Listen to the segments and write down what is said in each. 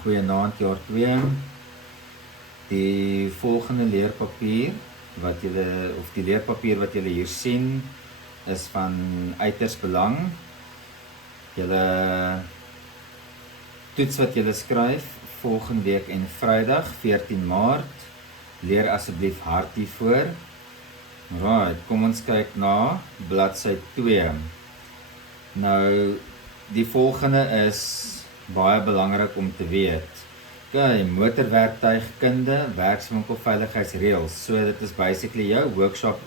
Goeienaand jaar 2. Die volgende leerpapier wat julle of die leerpapier wat julle hier sien is van uiters belang. Julle toets wat julle skryf volgende week en Vrydag 14 Maart. Leer asseblief hard hiervoor. Right, kom ons kyk na bladsy 2. Nou die volgende is baie belangrik om te weet. Okay, motorwerktuigkunde, werkswinkelveiligheidsreëls. So dit is basically jou workshop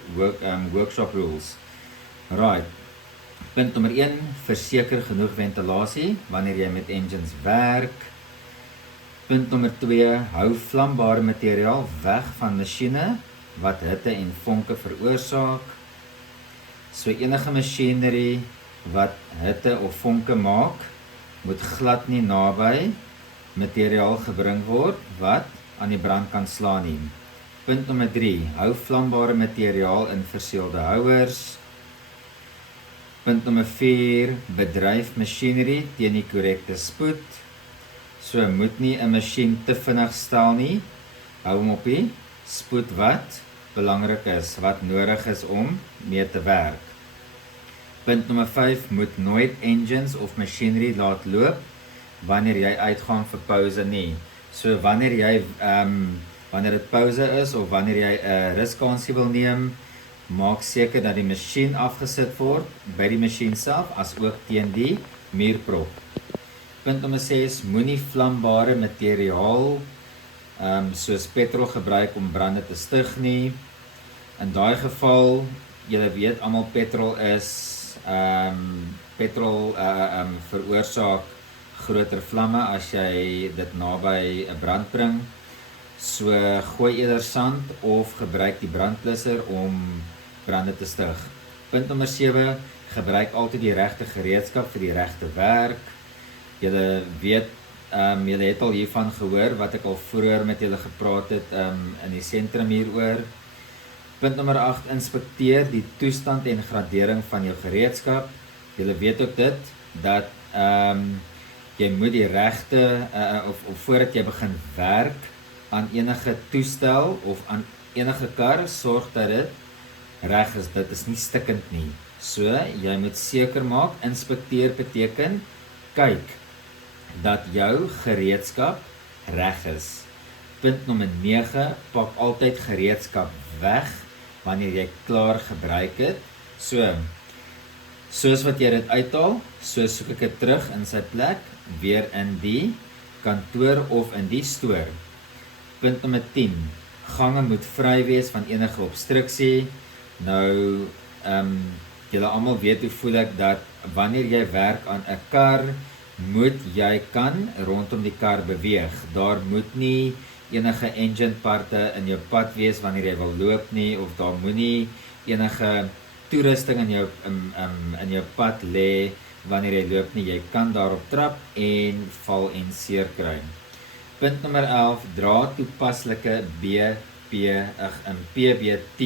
rules. Right. Punt nommer 1, verseker genoeg ventilasie wanneer jy met engines werk. Punt nommer 2, hou vlambare materiaal weg van masjiene wat hitte en vonke veroorsaak. So enige masjinerie wat hitte of vonke maak, moet glad nie naby materiaal gebring word wat aan die brand kan slaan nie. Punt nommer 3, hou vlambare materiaal in verseelde houers. Punt nommer 4, bedryf masjinerie teen die korrekte spoed. So moet nie 'n masjien te vinnig stel nie. Hou hom op die spoed wat belangrik is, wat nodig is om mee te werk. Punt nommer 5, moet nooit engines of machinery laat loop wanneer jy uitgaan vir pause nie. So wanneer dit pause is of wanneer jy 'n ruskansie wil neem, maak seker dat die masjien afgesit word by die masjien self as ook teen die muurprop. Punt nommer 6, moenie vlambare materiaal soos petrol gebruik om brande te stig nie. In daai geval, julle weet almal petrol is veroorsaak groter vlamme as jy dit naby 'n brand bring. So gooi eerder sand of gebruik die brandblusser om brande te stig. Punt nommer 7, gebruik altyd die regte gereedskap vir die regte werk. Julle weet, julle het al hiervan gehoor wat ek al vroeër met julle gepraat het in die sentrum hieroor. Punt nommer 8, inspekteer die toestand en gradering van jou gereedskap. Julle weet ook dit, dat jy moet die regte, of voordat jy begin werk aan enige toestel of aan enige kar, sorg dat dit reg is, dit is nie stikkend nie. So, jy moet seker maak, inspekteer beteken, kyk, dat jou gereedskap reg is. Punt nommer 9, pak altyd gereedskap weg, wanneer jy klaar gebruik het. So, soos wat jy dit uithaal, so soek ek dit terug in sy plek, weer in die kantoor of in die stoor. Punt nommer 10, gange moet vry wees van enige obstruksie. Nou, julle almal weet hoe voel ek dat wanneer jy werk aan 'n kar, moet jy kan rondom die kar beweeg. Daar moet nie enige engine parte in jou pad wees wanneer jy wil loop nie, of daar moenie enige toerusting in jou pad lê wanneer jy loop nie. Jy kan daarop trap en val en seer kry. Punt nommer 11, dra toepaslike PBT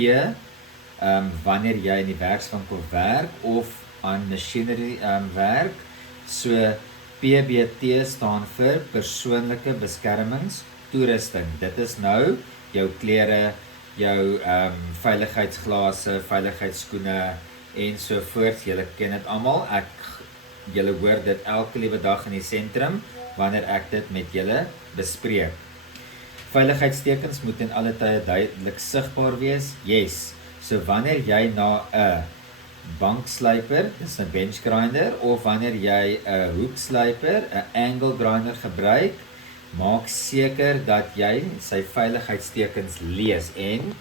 wanneer jy in die werkswinkel werk of aan machinery werk. So PBT staan vir persoonlike beskermingstoerusting. Dit is nou jou klere, jou veiligheidsglase, veiligheidsskoene en so voort. Julle ken dit almal. Julle hoor dit elke liewe dag in die sentrum wanneer ek dit met julle bespreek. Veiligheidstekens moet in alle tye duidelik sigbaar wees. Yes. So wanneer jy na 'n bankslyper, dis 'n bench grinder, of wanneer jy 'n hoekslyper, 'n angle grinder gebruik, maak seker dat jy sy veiligheidstekens lees en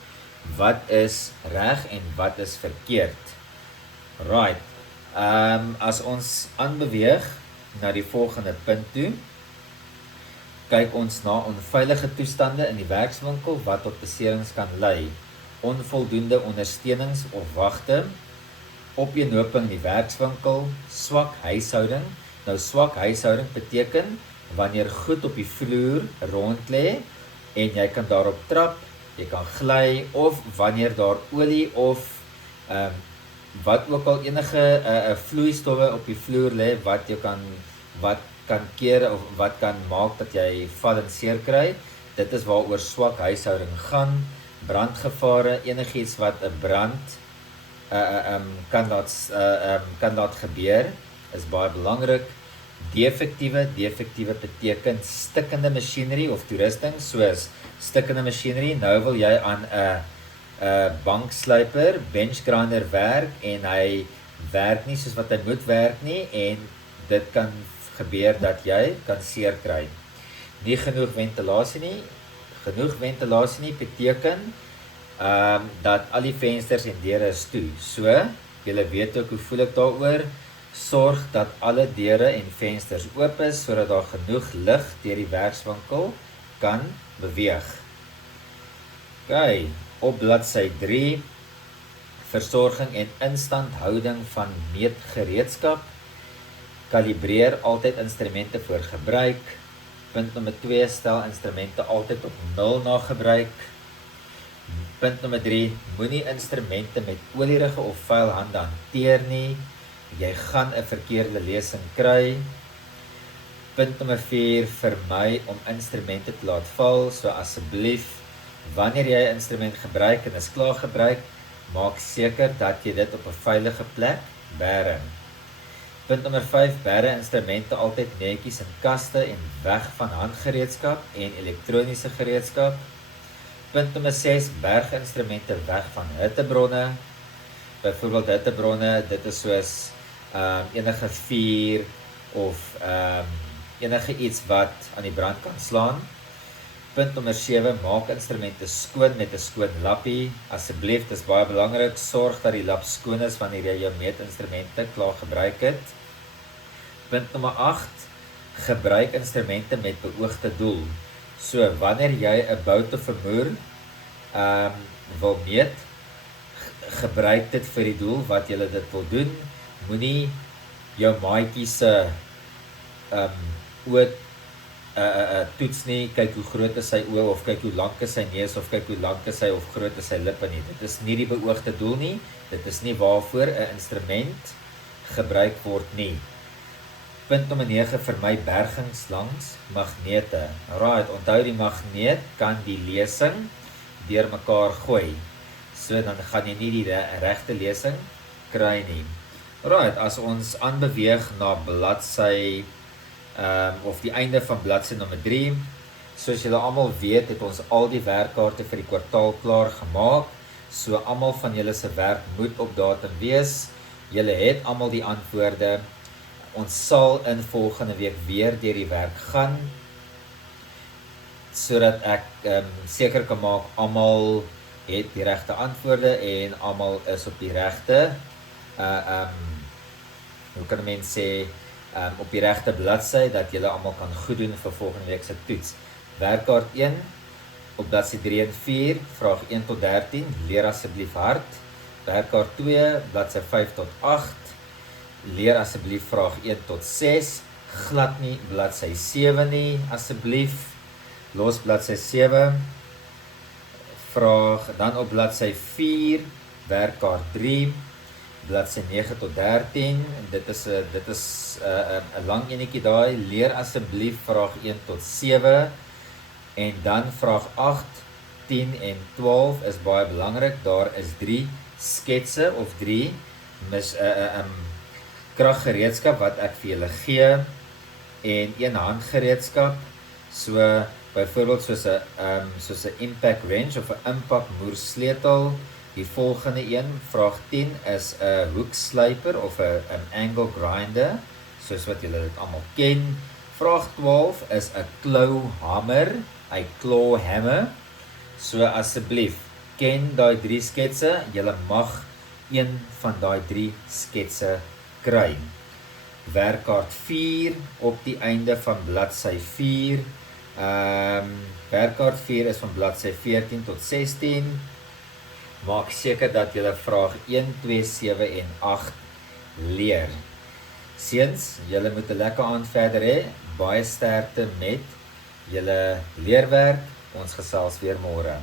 wat is reg en wat is verkeerd. Right. As ons aanbeweeg na die volgende punt toe, kyk ons na onveilige toestande in die werkswinkel wat tot beserings kan lei. Onvoldoende ondersteunings of wagte, opeenhoping in die werkswinkel, swak huishouding. Nou swak huishouding beteken wanneer goed op die vloer rond lê en jy kan daarop trap, jy kan gly, of wanneer daar olie of wat ook al enige vloeistowwe op die vloer lê wat kan keer of wat kan maak dat jy val en seer kry. Dit is waaroor swak huishouding gaan. Brandgevare, enigiets wat 'n brand kan laat gebeur, is baie belangrik. Defektiewe beteken stikkende masjinerie of toerusting, soos stikkende masjinerie. Nou wil jy aan 'n banksluiper, bench grinder werk en hy werk nie soos wat hy moet werk nie en dit kan gebeur dat jy kan seer kry. Nie genoeg ventilasie nie. Genoeg ventilasie nie beteken dat al die vensters en deure is toe. So, julle weet ook hoe voel ek daaroor. Sorg dat alle deure en vensters oop is sodat daar genoeg lig deur die werkswinkel kan beweeg. OK, op bladsy 3, versorging en instandhouding van meetgereedskap. Kalibreer altyd instrumente voor gebruik. Punt nommer 2, stel instrumente altyd op 0 na gebruik. Punt nommer 3, moenie instrumente met olierige of vuil hande hanteer nie. Jy gaan 'n verkeerde lesing kry. Punt nommer 4, vermy om instrumente te laat val. So asseblief, wanneer jy 'n instrument gebruik en is klaar gebruik, maak seker dat jy dit op 'n veilige plek berg. Punt nommer 5, berg instrumente altyd netjies in kaste en weg van handgereedskap en elektroniese gereedskap. Punt nommer 6, berg instrumente weg van hittebronne. Byvoorbeeld hittebronne, dit is soos enige vuur of enige iets wat aan die brand kan slaan. Punt nommer 7, maak instrumente skoon met 'n skoon lappie. Asseblief, dit is baie belangrik, sorg dat die lap skoon is wanneer jy jou meetinstrumente klaar gebruik het. Punt nommer 8, gebruik instrumente met beoogde doel. So, wanneer jy 'n bout of 'n moer wil meet, gebruik dit vir die doel wat jy dit wil doen. Moenie jou maatjie se oë toets nie, kyk hoe groot is sy oë of kyk hoe lank is sy neus of kyk hoe lank is sy of groot is sy lippe nie. Dit is nie die beoogde doel nie. Dit is nie waarvoor 'n instrument gebruik word nie. Punt nommer 9, vermy bergings langs magnete. Alright, onthou die magneet kan die lesing deurmekaar gooi. So dan gaan jy nie die regte lesing kry nie. Alright, as ons aanbeweeg na bladsy of die einde van bladsy nommer 3. Soos julle almal weet, het ons al die werkkaarte vir die kwartaal klaar gemaak. So almal van julle se werk moet op datum wees. Julle het almal die antwoorde. Ons sal in volgende week weer deur die werk gaan, sodat ek seker kan maak almal het die regte antwoorde en almal is op die regte hoe kan mense sê op die regte bladsy dat julle almal kan goed doen vir volgende week se toets. Werkkaart 1 op bladsy 3 en 4, vraag 1 tot 13, leer asseblief hard. Werkkaart 2, bladsy 5 tot 8, leer asseblief vraag 1 tot 6, glad nie bladsy 7 nie, asseblief, los bladsy 7, vraag dan op bladsy 4, werkkaart 3, bladsy 9 tot 13, dit is 'n lang enetjie daai, leer asseblief vraag 1 tot 7, en dan vraag 8, 10 en 12 is baie belangrik, daar is 3 sketse of 3 kraggereedskap wat ek vir julle gee, en 1 handgereedskap, so byvoorbeeld soos 'n impact wrench of 'n impakmoersleutel. Die volgende een, vraag 10, is 'n hoekslyper of 'n angle grinder, soos wat julle dit almal ken. Vraag 12 is 'n klauhamer, 'n claw hammer. So asseblief, ken daai 3 sketse, julle mag een van daai 3 sketse kry. Werkkaart 4 op die einde van bladsy 4. Werkkaart 4 is van bladsy 14 tot 16. Maak seker dat julle vraag 1, 2, 7 en 8 leer. Seuns, julle moet 'n lekker aand verder hê. Baie sterkte met julle leerwerk. Ons gesels weer môre.